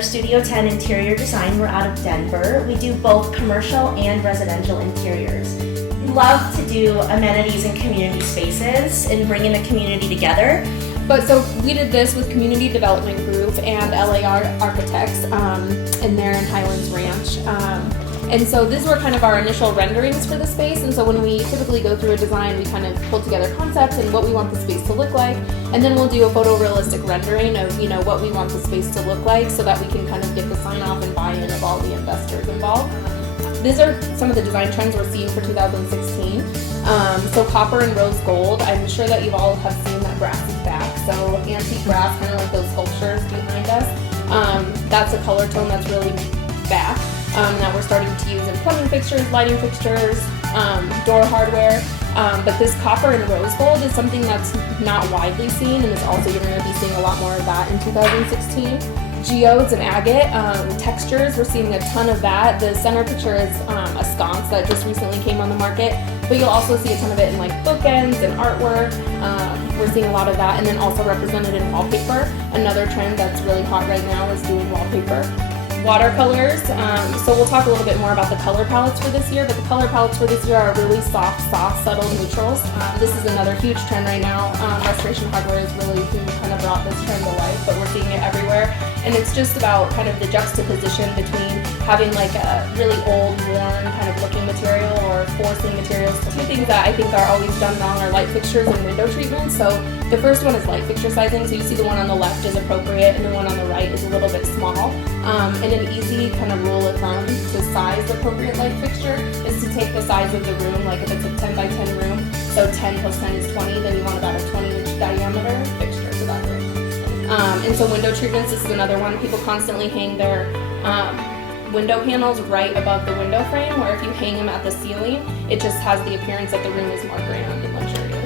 are Studio 10 Interior Design. We're out of Denver. We do both commercial and residential interiors. We love to do amenities and community spaces and bringing the community together. But so we did this with Community Development Group and LAR Architects in there in Highlands Ranch. And so these were kind of our initial renderings for the space. And so when we typically go through a design, we kind of pull together concepts and what we want the space to look like. And then we'll do a photorealistic rendering of, what we want the space to look like so that we can kind of get the sign off and buy-in of all the investors involved. These are some of the design trends we're seeing for 2016. So copper and rose gold. I'm sure that you all have seen that brass is back. So antique brass, kind of like those sculptures behind us. That's a color tone that's really back. That we're starting to use in plumbing fixtures, lighting fixtures, door hardware. But this copper and rose gold is something that's not widely seen, and is also you're going to be seeing a lot more of that in 2016. Geodes and agate textures, we're seeing a ton of that. The center picture is a sconce that just recently came on the market, but you'll also see a ton of it in like bookends and artwork. We're seeing a lot of that, and then also represented in wallpaper. Another trend that's really hot right now is doing wallpaper. Watercolors, so we'll talk a little bit more about the color palettes for this year, but the color palettes for this year are really soft, subtle neutrals. This is another huge trend right now. Restoration Hardware is really who kind of brought this trend to life, but we're seeing it everywhere. And it's just about kind of the juxtaposition between having like a really old, worn kind of looking material or forcing materials. Two things that I think are always done wrong are light fixtures and window treatments. So the first one is light fixture sizing. So you see the one on the left is appropriate and the one on the right is a little bit small. And an easy kind of rule of thumb to size the appropriate light fixture is to take the size of the room, like if it's a 10 by 10 room, so 10 plus 10 is 20, then you want about a 20-inch diameter fixture for that room. And so window treatments, this is another one. People constantly hang their window panels right above the window frame, where if you hang them at the ceiling, it just has the appearance that the room is more grand and luxurious.